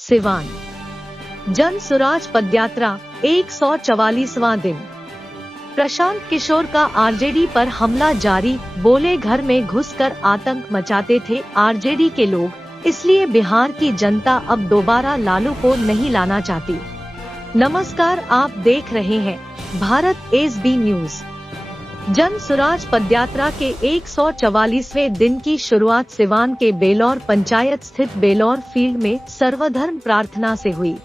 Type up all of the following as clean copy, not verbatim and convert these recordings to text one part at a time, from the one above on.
सिवान जन सुराज पदयात्रा 144वां दिन। प्रशांत किशोर का आरजेडी पर हमला जारी, बोले घर में घुसकर आतंक मचाते थे आरजेडी के लोग, इसलिए बिहार की जनता अब दोबारा लालू को नहीं लाना चाहती। नमस्कार, आप देख रहे हैं भारत एसबी न्यूज। जन सुराज पदयात्रा के 144वें दिन की शुरुआत सिवान के बेलौर पंचायत स्थित बेलौर फील्ड में सर्वधर्म प्रार्थना से हुई।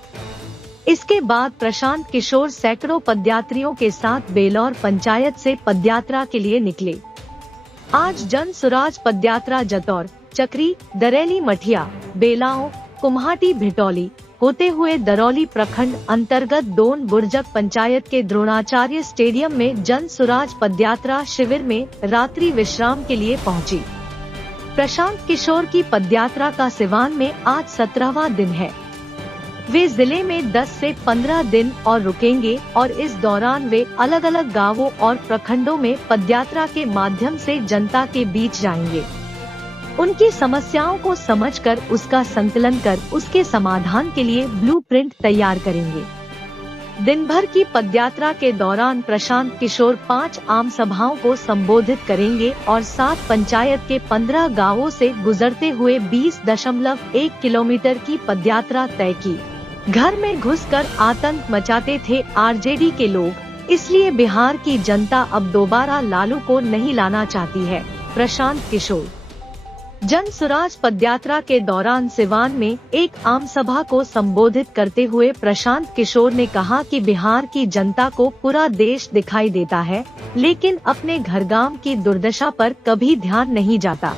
इसके बाद प्रशांत किशोर सैकड़ों पदयात्रियों के साथ बेलौर पंचायत से पदयात्रा के लिए निकले। आज जन सुराज पदयात्रा जतौर, चक्री, दरैली मठिया, बेलाओं, कुम्हाटी भिटौली होते हुए दरौली प्रखंड अंतर्गत दोन बुर्जक पंचायत के द्रोणाचार्य स्टेडियम में जन सुराज पदयात्रा शिविर में रात्रि विश्राम के लिए पहुंची। प्रशांत किशोर की पदयात्रा का सिवान में आज 17वां दिन है। वे जिले में 10 से 15 दिन और रुकेंगे और इस दौरान वे अलग अलग गांवों और प्रखंडों में पदयात्रा के माध्यम से जनता के बीच जाएंगे। उनकी समस्याओं को समझकर उसका संकलन कर उसके समाधान के लिए ब्लूप्रिंट तैयार करेंगे। दिन भर की पदयात्रा के दौरान प्रशांत किशोर 5 आम सभाओं को संबोधित करेंगे और 7 पंचायत के 15 गांवों से गुजरते हुए 20.1 किलोमीटर की पदयात्रा तय की। घर में घुसकर आतंक मचाते थे आरजेडी के लोग, इसलिए बिहार की जनता अब दोबारा लालू को नहीं लाना चाहती है। प्रशांत किशोर जन सुराज पदयात्रा के दौरान सिवान में एक आम सभा को संबोधित करते हुए प्रशांत किशोर ने कहा कि बिहार की जनता को पूरा देश दिखाई देता है, लेकिन अपने घर गांव की दुर्दशा पर कभी ध्यान नहीं जाता।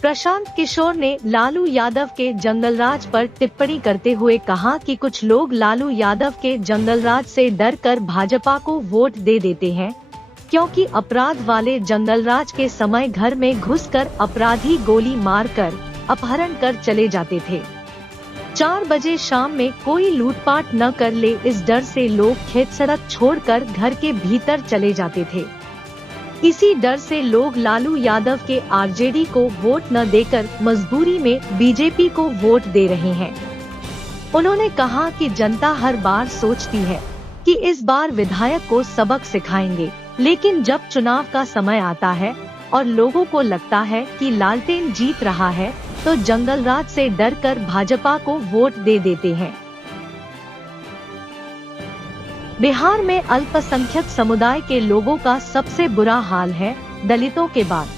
प्रशांत किशोर ने लालू यादव के जंगलराज पर टिप्पणी करते हुए कहा कि कुछ लोग लालू यादव के जंगलराज से डरकर भाजपा को वोट दे देते हैं, क्योंकि अपराध वाले जंगलराज के समय घर में घुसकर अपराधी गोली मारकर अपहरण कर चले जाते थे। 4 बजे शाम में कोई लूटपाट न कर ले, इस डर से लोग खेत सड़क छोड़कर घर के भीतर चले जाते थे। इसी डर से लोग लालू यादव के आरजेडी को वोट न देकर मजबूरी में बीजेपी को वोट दे रहे हैं। उन्होंने कहा कि जनता हर बार सोचती है कि इस बार विधायक को सबक सिखाएंगे, लेकिन जब चुनाव का समय आता है और लोगों को लगता है कि लालटेन जीत रहा है, तो जंगलराज से डरकर भाजपा को वोट दे देते हैं। बिहार में अल्पसंख्यक समुदाय के लोगों का सबसे बुरा हाल है। दलितों के बाद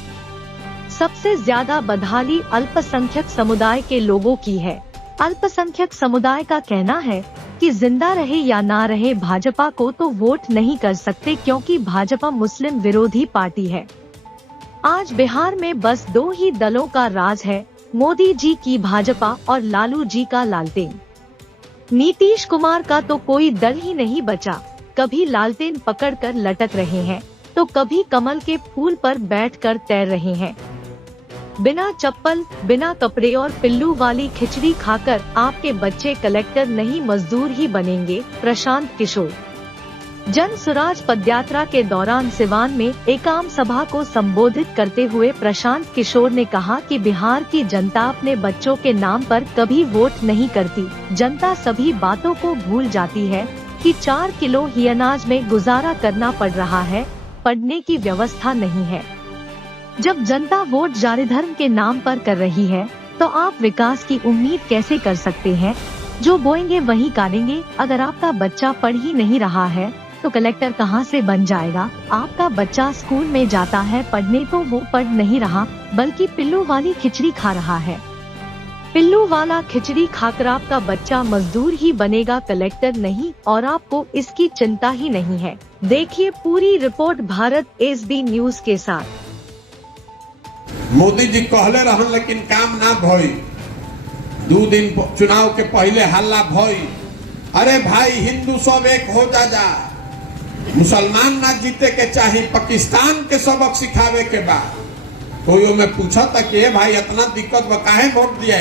सबसे ज्यादा बदहाली अल्पसंख्यक समुदाय के लोगों की है। अल्पसंख्यक समुदाय का कहना है कि जिंदा रहे या ना रहे भाजपा को तो वोट नहीं कर सकते, क्योंकि भाजपा मुस्लिम विरोधी पार्टी है। आज बिहार में बस 2 ही दलों का राज है, मोदी जी की भाजपा और लालू जी का लालटेन। नीतीश कुमार का तो कोई दल ही नहीं बचा। कभी लालटेन पकड़कर लटक रहे हैं, तो कभी कमल के फूल पर बैठकर तैर रहे हैं। बिना चप्पल, बिना कपड़े और पिल्लू वाली खिचड़ी खाकर आपके बच्चे कलेक्टर नहीं मजदूर ही बनेंगे। प्रशांत किशोर जन सुराज पदयात्रा के दौरान सिवान में एक आम सभा को संबोधित करते हुए प्रशांत किशोर ने कहा कि बिहार की जनता अपने बच्चों के नाम पर कभी वोट नहीं करती। जनता सभी बातों को भूल जाती है कि 4 किलो ही अनाज में गुजारा करना पड़ रहा है, पढ़ने की व्यवस्था नहीं है। जब जनता वोट जाति धर्म के नाम पर कर रही है, तो आप विकास की उम्मीद कैसे कर सकते हैं? जो बोएंगे वही काटेंगे। अगर आपका बच्चा पढ़ ही नहीं रहा है, तो कलेक्टर कहां से बन जाएगा? आपका बच्चा स्कूल में जाता है पढ़ने, तो वो पढ़ नहीं रहा, बल्कि पिल्लू वाली खिचड़ी खा रहा है। पिल्लू वाला खिचड़ी खाकर आपका बच्चा मजदूर ही बनेगा, कलेक्टर नहीं, और आपको इसकी चिंता ही नहीं है। देखिए पूरी रिपोर्ट भारत एसबी न्यूज के साथ। मोदी जी कहले रहन, लेकिन काम ना भई। 2 दिन चुनाव के पहले हल्ला भई, अरे भाई हिंदू सब एक हो जा, मुसलमान ना जीते के चाहे, पाकिस्तान के सबक सिखावे के बाद। कोई में पूछा था कि भाई इतना दिक्कत बा, काहे वोट दिया?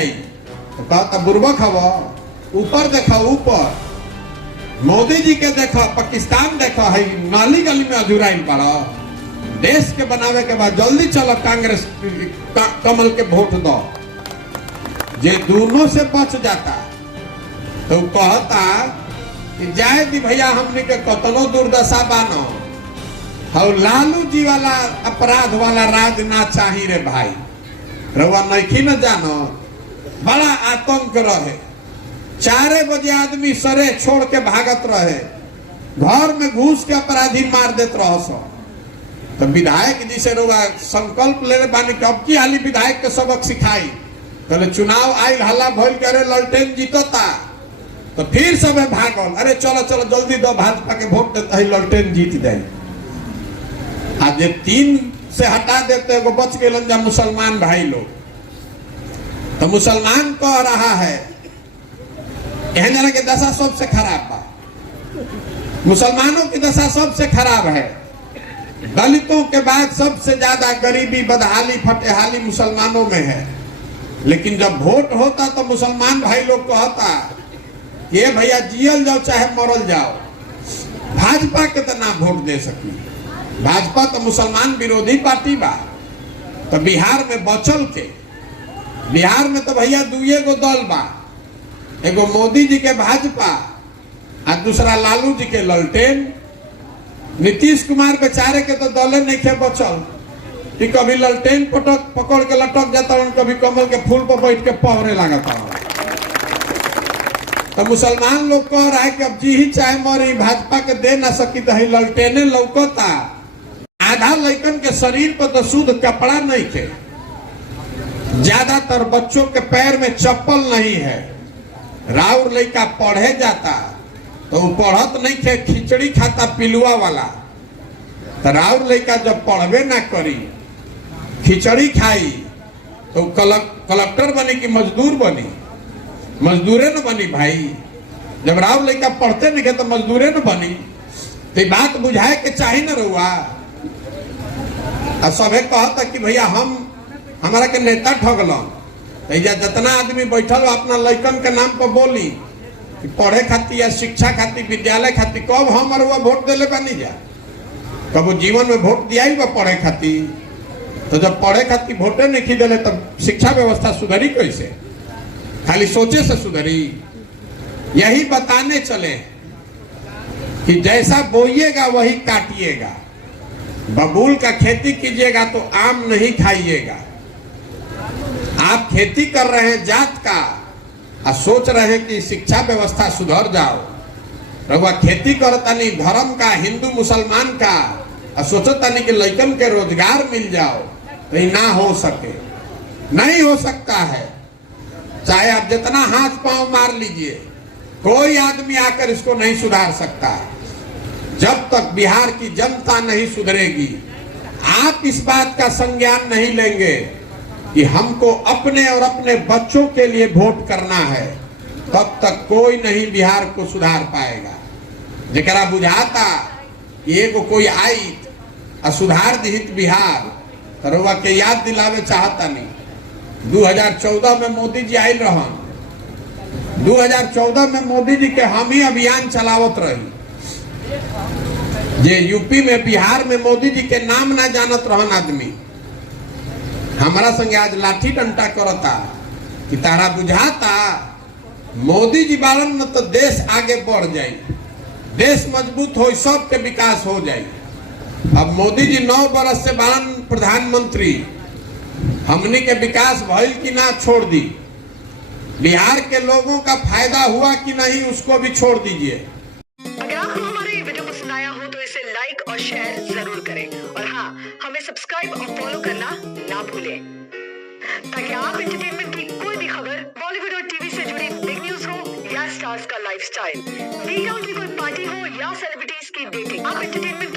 तो कहता बुर्बक हवा, ऊपर देखा, ऊपर मोदी जी के देखा, पाकिस्तान देखा है, नाली गली में अधूराइन पड़ा। देश के बनावे के बाद जल्दी चलो कांग्रेस कमल के वोट दो। जे दोनों से बच जाता तो कहता कि जाए दी भैया हमने के कतनो दुर्दशा बानो, और लालू जी वाला अपराध वाला राज ना चाही रे भाई। रउआ नइखी न जानो, बड़ा आतंक रहे। 4 बजे आदमी सरे छोड़ के भागत रहे, घर में घुस के अपराधी मार देत रह। तो विधायक जी से रउआ संकल्प ले बानी कि अब की हाली विधायक के सबक सिखाई। कहले चुनाव आयल, हल्ला भइल करे ललटेन जीतता, तो फिर सब भागल, अरे चलो चलो जल्दी दो भाजपा के वोट देता है, ललटेन जीत जाए। आज 3 से हटा देते एगो बच गए जा मुसलमान भाई लोग। तो मुसलमान कह रहा है एहन जना के दशा सबसे खराब बा, मुसलमानों की दशा सबसे खराब है। दलितों के बाद सबसे ज्यादा गरीबी, बदहाली, फटेहाली मुसलमानों में है। लेकिन जब वोट होता तो मुसलमान भाई लोग कहता ये भैया जियल जाओ चाहे मरल जाओ, भाजपा के तो ना वोट दे सकी। भाजपा तो मुसलमान विरोधी पार्टी बा। तो बिहार में बचल के, बिहार में तो भैया 2 गो दल बा, एगो मोदी जी के भाजपा और दूसरा लालू जी के ललटेन। नीतीश कुमार बेचारे के तो दले नहीं खे बचल कि कभी ललटेन पकड़ के लटक जाता, कभी कमल के फूल पर बैठ के पहरे लगाता। तो मुसलमान लोग कह रहा है कि अब जी ही चाहे मरी, भाजपा के दे ना सकी तो ललटेने लौकता। आधा लड़कन के शरीर पर तो शुद्ध कपड़ा नहीं थे, ज्यादातर बच्चों के पैर में चप्पल नहीं है। राउर लड़का पढ़े जाता तो वो पढ़त नहीं थे, खिचड़ी खाता पिलुआ वाला। तो राउर लड़का जब पढ़बे ना करी, खिचड़ी खाई, तो कलेक्टर बनी कि मजदूर बनी? मजदूरे न बनी भाई। जब राउर लड़का पढ़ते नहीं तो मजदूरे न बनी। तो बात बुझाए के चाहिए न रहुआ। और सबे कहता कि भैया हमारा के नेता ठगल। तो जितना आदमी बैठल अपना लड़कन के नाम पर बोली कि पढ़े खातिर या शिक्षा खातिर, विद्यालय खातिर, कब हम और वोट दिले बनी जा? कब वो जीवन में वोट दिया ही पढ़े खातिर? तो जब पढ़े खातिर वोटे नहीं दिले तब शिक्षा व्यवस्था सुधरी कैसे? खाली सोचे से सुधरी? यही बताने चले कि जैसा बोइएगा वही काटिएगा। बबूल का खेती कीजिएगा तो आम नहीं खाइएगा। आप खेती कर रहे हैं जात का और सोच रहे हैं कि शिक्षा व्यवस्था सुधर जाओ। रघुआ खेती करता नहीं धर्म का, हिंदू मुसलमान का, और सोचता नहीं कि लड़कन के रोजगार मिल जाओ, तो ये ना हो सके, नहीं हो सकता है। चाहे आप जितना हाथ पांव मार लीजिए, कोई आदमी आकर इसको नहीं सुधार सकता। जब तक बिहार की जनता नहीं सुधरेगी, आप इस बात का संज्ञान नहीं लेंगे कि हमको अपने और अपने बच्चों के लिए वोट करना है, तब तक कोई नहीं बिहार को सुधार पाएगा। जरा बुझाता एगो कोई आई और सुधार दिहित बिहार, तरुआ के याद दिलावे चाहता नहीं। 2014 में मोदी जी आयल रहन, 2014 में मोदी जी के हम ही अभियान चलावत रही। जे यूपी में, बिहार में मोदी जी के नाम ना जानत रहन आदमी, हमारा संगे आज लाठी डंटा करता कि तारा बुझाता मोदी जी बालन में तो देश आगे बढ़ जाए, देश मजबूत हो, सबके विकास हो जाए। अब मोदी जी 9 बरस से बालन प्रधानमंत्री, हमने के विकास भइल कि ना छोड़ दी, बिहार के लोगों का फायदा हुआ कि नहीं उसको भी छोड़ दीजिए। अगर आपको हमारे वीडियो पसंद आया हो तो इसे लाइक और शेयर जरूर करें, और हाँ, हमें सब्सक्राइब और फॉलो करना ना भूलें, ताकि आप एंटरटेनमेंट की कोई भी खबर, बॉलीवुड और टीवी से जुड़ी बिग न्यूज हो या स्टार्स का लाइफस्टाइल, वीकेंड की कोई पार्टी हो या सेलिब्रिटीज की डेटिंग, आप एंटरटेनमेंट